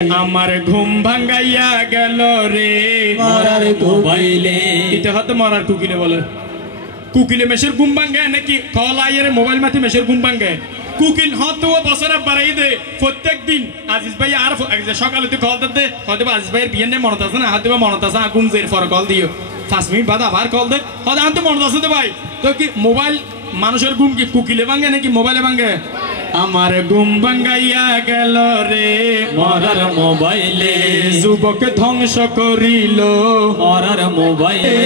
আমার ঘুম ভাঙ্গাইয়া গেল রে মরার মোবাইলে। এটা হয়তো মরার কুকিলে বলে, কুকিলে মেশের ঘুম ভাঙ্গে নাকি কল আইয়ের মোবাইল মাথি মেশের ঘুম ভাঙ্গে কুকিল হয়তো বছরে বাড়াই দে প্রত্যেক দিন আজিজ ভাই আর সকালে তুই কল দে হয়তো আজিজ ভাইয়ের বিয়ে নেই মনত আছে না, হয়তো মনত আছে আগুন যে পরে কল দিও 5 মিনিট বাদ আবার কল দে হয়তো আমি তো মনত আছে তো ভাই। তো কি মোবাইল মানুষের ঘুম কি কুকিলে ভাঙ্গে নাকি মোবাইলে ভাঙ্গে? আমার ঘুম ভাঙ্গাইয়া গেল রে মরার মোবাইলে, যুবক ধ্বংস করিল মরার মোবাইলে।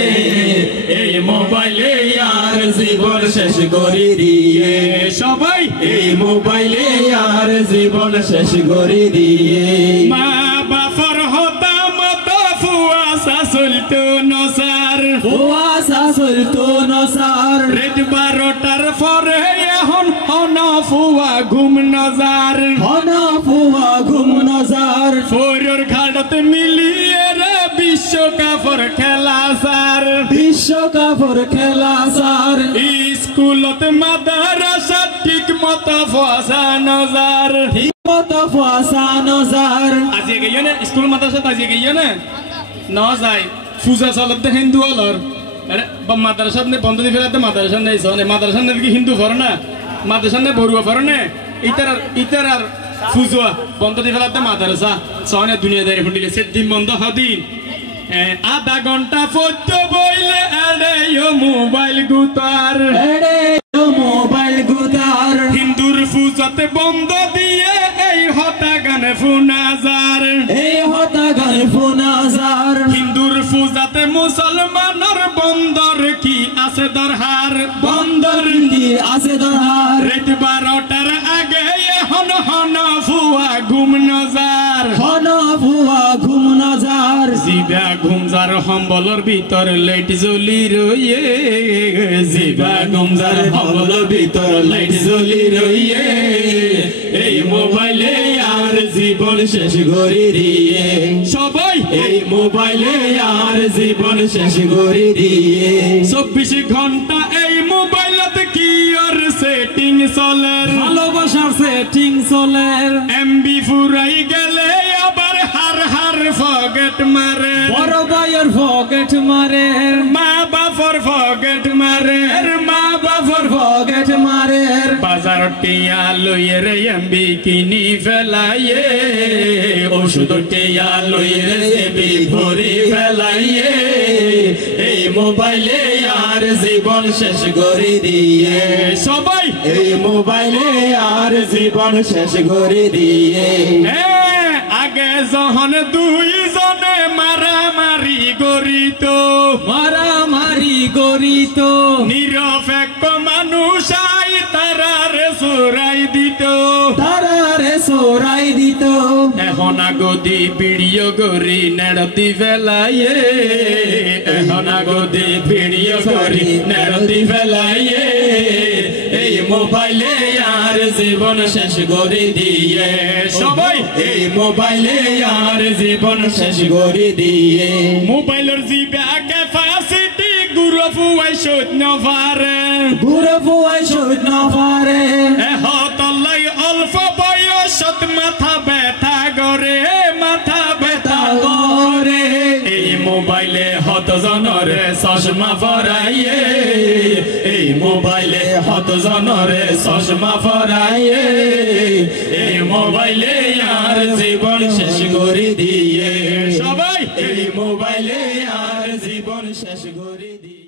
এই মোবাইলে আর জীবন শেষ করে দিয়ে সবাই, এই মোবাইলে আর জীবন শেষ করে দিয়ে। মা বাবার হতাম তো ফুয়াশা চলতো নসার, ফুয়াশা চলতো নসার। রাত 12টার পরে এখন হনা ফুয়া ঘুম নজার, হনা ফুয়া ঘুম নজার। ফোরের ঘাটতে মিলিয়ে রে বিশ্বকাপের খেলা সার, বিশ্বকাপের খেলা সার। স্কুলত মাদ্রাসা ঠিক মতো ফুয়াশা নজার, ঠিক মতো ফুয়াশা নজার। আজি গইয়া না স্কুল মাদ্রাসা আজি গইয়া না না যায় পূজা চলতে হিন্দু হলর মাদ্রাসা বন্ধ দিয়ে ফেলাতে মাদ্রাসা নেই সনে মাদ্রাসা কি হিন্দু ফর না মাদ্রাসা নেই বড়ুয়া ফর না ইতার আর ফুজুয়া বন্ধ দিয়ে ফেলাতে মাদ্রাসা সনে দুনিয়াদারি ফুটিলে সেদিন বন্ধ হদিন। আধা ঘন্টা পর্যন্ত বইলে এড়ে মোবাইল গুতার, এড়ে মোবাইল গুতার। হিন্দুর পূজাতে বন্ধ দিয়ে এই হতা গানে ফুনাজার, এই হতা গানে ফুনাজার। হিন্দুর পূজাতে মুসলমানের বন্দর কি আছে দরহার, বন্দর কি আছে দরহার। রাত 12টার আগে হন হন ফুয়া ঘুম নজার, হন ফুয়া ঘুম নজার। জিবা ঘুমজার হম্বলর ভিতর লাইট জ্বলি রইয়ে, জিবা ঘুমজার হম্বলর ভিতর লাইট জ্বলি রইয়ে। এই মোবাইলে আর জীবন শেষ করে দিয়ে সবাই, এই মোবাইলে আর জীবন শেষ করে দিয়ে। 24 ঘন্টা এই মোবাইলতে কি আর সেটিং চলের, ভালোবাসার সেটিং চলের। এমবি ফুরাই গেলে আবার হার হার ফগেট মারে, বড় ভাইয়ের ফগেট মারে। মা বাবার ফগেট মারে, মা বাবার ফগেট মারে। বাজার টিয়া লইয়ে রে এমবি কিনি ফেলাইয়ে, ওষুধ টিয়া লইয়ে রে এমবি ভরি ফেলাইয়ে। এই মোবাইলে আর জীবন শেষ করে দিয়ে সবাই, এই মোবাইলে আর জীবন শেষ করে দিয়ে। আগে যখন দুইজনে মারামারি করিত, মারামারি করিত, নিরপেক্ষ মানুষ আই তারারে চোরাই দিত, তারারে চোরাই দিত। এখন আগদি ভিডিও করি নেড়তি ফেলাইয়ে, এখন আগদি ভিডিও করি নেড়তি ফেলাইয়ে। এই মোবাইলে আর জীবন শেষ করে দিয়ে সবাই, এই মোবাইলে আর জীবন শেষ করে দিয়ে। মোবাইলের জিবে ক্যাপাসিটি গুরু ফুয়াই সইত না পারে, গুরু ফুয়াই সইত না পারে। হতলাই অল্প বয়সত মাথা ব্যথা করে, মাথা ব্যথা করে। এই মোবাইলে হত জনরে চশমা পরাইয়ে, এই মোবাইলে হত জনরে চশমা পরাইয়ে। এই মোবাইলে আর জীবন শেষ করে দিয়ে সবাই, এই মোবাইলে আর জীবন শেষ করে দিয়ে।